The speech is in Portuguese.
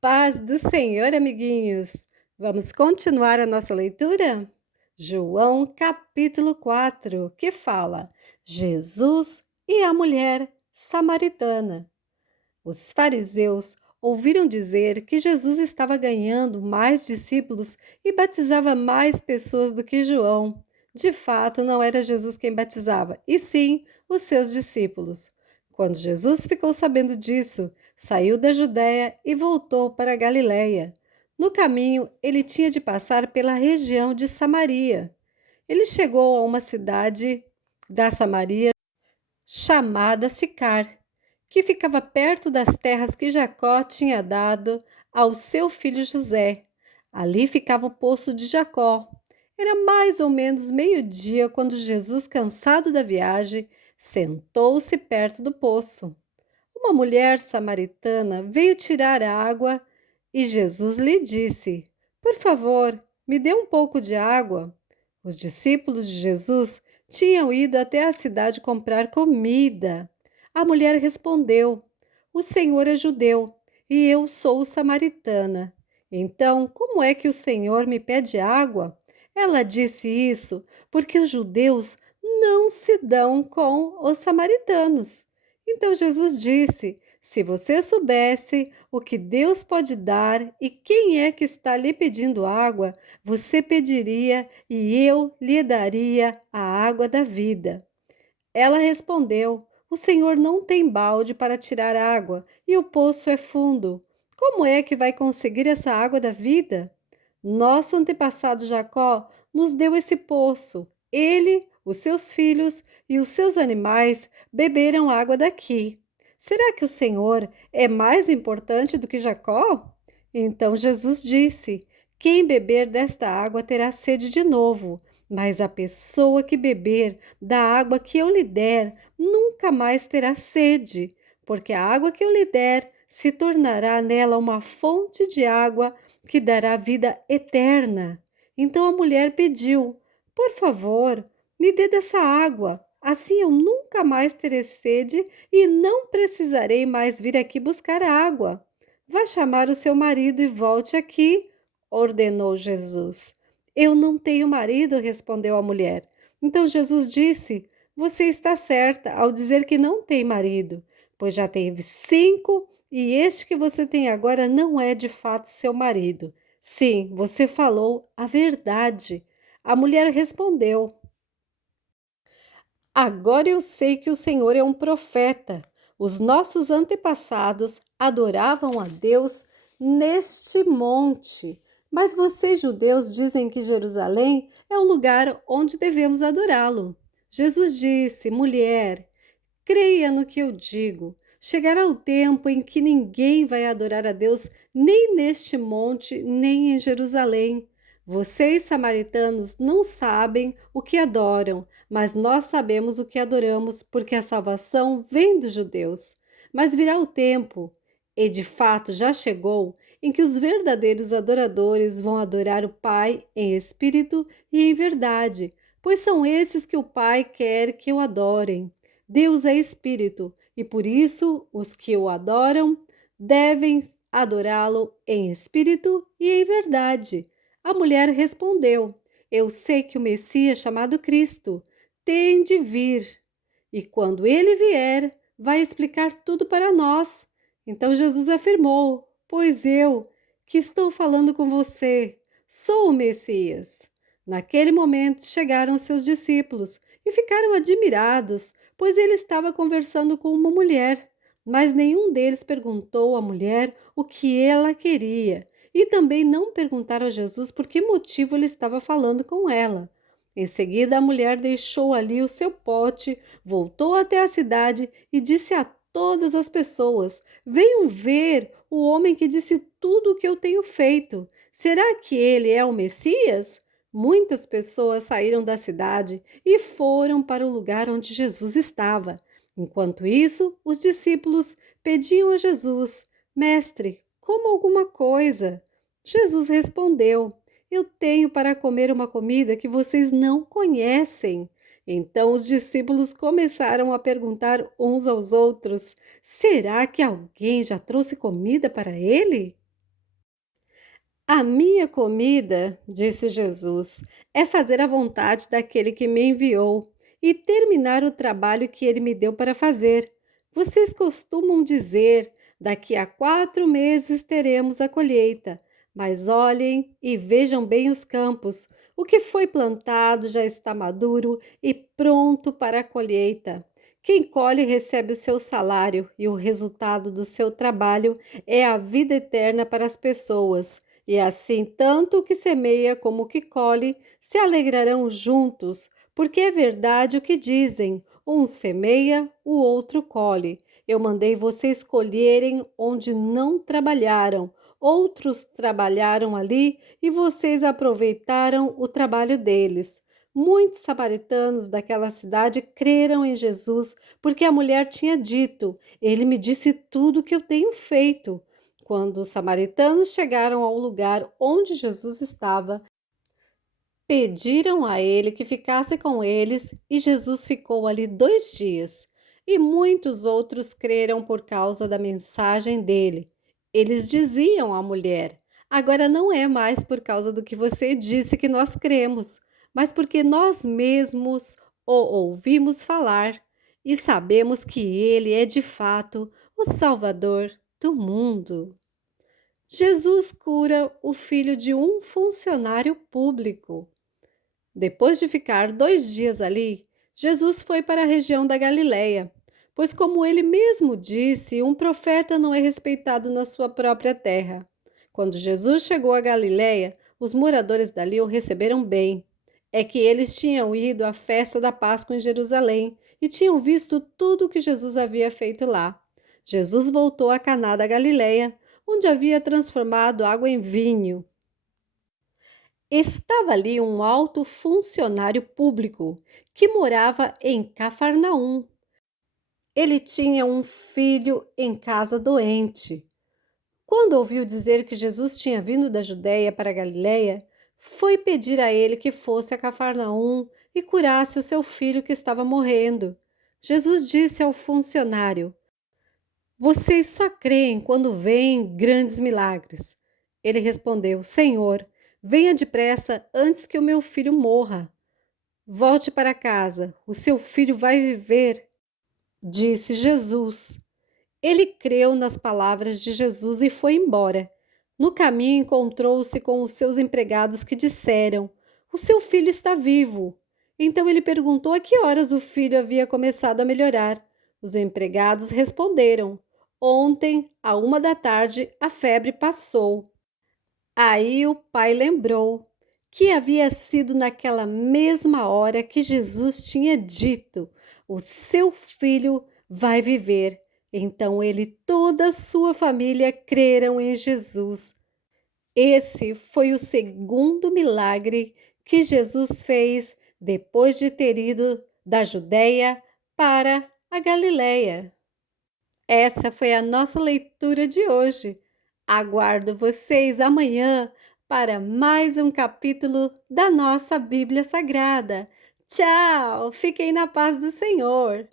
Paz do Senhor, amiguinhos! Vamos continuar a nossa leitura? João capítulo 4, que fala Jesus e a mulher samaritana. Os fariseus ouviram dizer que Jesus estava ganhando mais discípulos e batizava mais pessoas do que João. De fato, não era Jesus quem batizava, e sim os seus discípulos. Quando Jesus ficou sabendo disso, saiu da Judéia e voltou para a Galiléia. No caminho, ele tinha de passar pela região de Samaria. Ele chegou a uma cidade da Samaria chamada Sicar, que ficava perto das terras que Jacó tinha dado ao seu filho José. Ali ficava o poço de Jacó. Era mais ou menos meio-dia quando Jesus, cansado da viagem, sentou-se perto do poço. Uma mulher samaritana veio tirar água e Jesus lhe disse: Por favor, me dê um pouco de água. Os discípulos de Jesus tinham ido até a cidade comprar comida. A mulher respondeu: O Senhor é judeu e eu sou samaritana. Então, como é que o Senhor me pede água? Ela disse isso porque os judeus não se dão com os samaritanos. Então Jesus disse: Se você soubesse o que Deus pode dar e quem é que está lhe pedindo água, você pediria e eu lhe daria a água da vida. Ela respondeu: O Senhor não tem balde para tirar água e o poço é fundo. Como é que vai conseguir essa água da vida? Nosso antepassado Jacó nos deu esse poço. Ele, os seus filhos e os seus animais beberam água daqui. Será que o Senhor é mais importante do que Jacó? Então Jesus disse: Quem beber desta água terá sede de novo, mas a pessoa que beber da água que eu lhe der nunca mais terá sede, porque a água que eu lhe der se tornará nela uma fonte de água que dará vida eterna. Então a mulher pediu: Por favor, me dê dessa água. Assim eu nunca mais terei sede e não precisarei mais vir aqui buscar água. Vá chamar o seu marido e volte aqui, ordenou Jesus. Eu não tenho marido, respondeu a mulher. Então Jesus disse: Você está certa ao dizer que não tem marido, pois já teve 5 e este que você tem agora não é de fato seu marido. Sim, você falou a verdade. A mulher respondeu: Agora eu sei que o Senhor é um profeta. Os nossos antepassados adoravam a Deus neste monte. Mas vocês, judeus, dizem que Jerusalém é o lugar onde devemos adorá-lo. Jesus disse: Mulher, creia no que eu digo. Chegará o tempo em que ninguém vai adorar a Deus nem neste monte, nem em Jerusalém. Vocês, samaritanos, não sabem o que adoram, mas nós sabemos o que adoramos, porque a salvação vem dos judeus. Mas virá o tempo, e de fato já chegou, em que os verdadeiros adoradores vão adorar o Pai em espírito e em verdade, pois são esses que o Pai quer que o adorem. Deus é espírito, e por isso os que o adoram devem adorá-lo em espírito e em verdade. A mulher respondeu: Eu sei que o Messias, chamado Cristo, tem de vir, e quando ele vier, vai explicar tudo para nós. Então Jesus afirmou: Pois eu, que estou falando com você, sou o Messias. Naquele momento chegaram seus discípulos e ficaram admirados, pois ele estava conversando com uma mulher. Mas nenhum deles perguntou à mulher o que ela queria, e também não perguntaram a Jesus por que motivo ele estava falando com ela. Em seguida, a mulher deixou ali o seu pote, voltou até a cidade e disse a todas as pessoas: Venham ver o homem que disse tudo o que eu tenho feito. Será que ele é o Messias? Muitas pessoas saíram da cidade e foram para o lugar onde Jesus estava. Enquanto isso, os discípulos pediam a Jesus: Mestre, coma alguma coisa. Jesus respondeu: Eu tenho para comer uma comida que vocês não conhecem. Então os discípulos começaram a perguntar uns aos outros: Será que alguém já trouxe comida para ele? A minha comida, disse Jesus, é fazer a vontade daquele que me enviou e terminar o trabalho que ele me deu para fazer. Vocês costumam dizer: daqui a 4 meses teremos a colheita. Mas olhem e vejam bem os campos. O que foi plantado já está maduro e pronto para a colheita. Quem colhe recebe o seu salário, e o resultado do seu trabalho é a vida eterna para as pessoas. E assim, tanto o que semeia como o que colhe se alegrarão juntos, porque é verdade o que dizem: um semeia, o outro colhe. Eu mandei vocês colherem onde não trabalharam, outros trabalharam ali e vocês aproveitaram o trabalho deles. Muitos samaritanos daquela cidade creram em Jesus, porque a mulher tinha dito: Ele me disse tudo o que eu tenho feito. Quando os samaritanos chegaram ao lugar onde Jesus estava, pediram a ele que ficasse com eles e Jesus ficou ali 2 dias. E muitos outros creram por causa da mensagem dele. Eles diziam à mulher: Agora não é mais por causa do que você disse que nós cremos, mas porque nós mesmos o ouvimos falar e sabemos que ele é de fato o Salvador do mundo. Jesus cura o filho de um funcionário público. Depois de ficar 2 dias ali, Jesus foi para a região da Galileia, pois, como ele mesmo disse, um profeta não é respeitado na sua própria terra. Quando Jesus chegou à Galileia, os moradores dali o receberam bem. É que eles tinham ido à festa da Páscoa em Jerusalém e tinham visto tudo o que Jesus havia feito lá. Jesus voltou a Caná da Galileia, onde havia transformado água em vinho. Estava ali um alto funcionário público que morava em Cafarnaum. Ele tinha um filho em casa doente. Quando ouviu dizer que Jesus tinha vindo da Judéia para a Galiléia, foi pedir a ele que fosse a Cafarnaum e curasse o seu filho que estava morrendo. Jesus disse ao funcionário: Vocês só creem quando veem grandes milagres. Ele respondeu: Senhor, venha depressa antes que o meu filho morra. Volte para casa, o seu filho vai viver, disse Jesus. Ele creu nas palavras de Jesus e foi embora. No caminho encontrou-se com os seus empregados que disseram: O seu filho está vivo. Então ele perguntou a que horas o filho havia começado a melhorar. Os empregados responderam: Ontem, à 1 da tarde, a febre passou. Aí o pai lembrou que havia sido naquela mesma hora que Jesus tinha dito: O seu filho vai viver. Então ele e toda a sua família creram em Jesus. Esse foi o segundo milagre que Jesus fez depois de ter ido da Judéia para a Galileia. Essa foi a nossa leitura de hoje. Aguardo vocês amanhã para mais um capítulo da nossa Bíblia Sagrada. Tchau! Fiquem na paz do Senhor.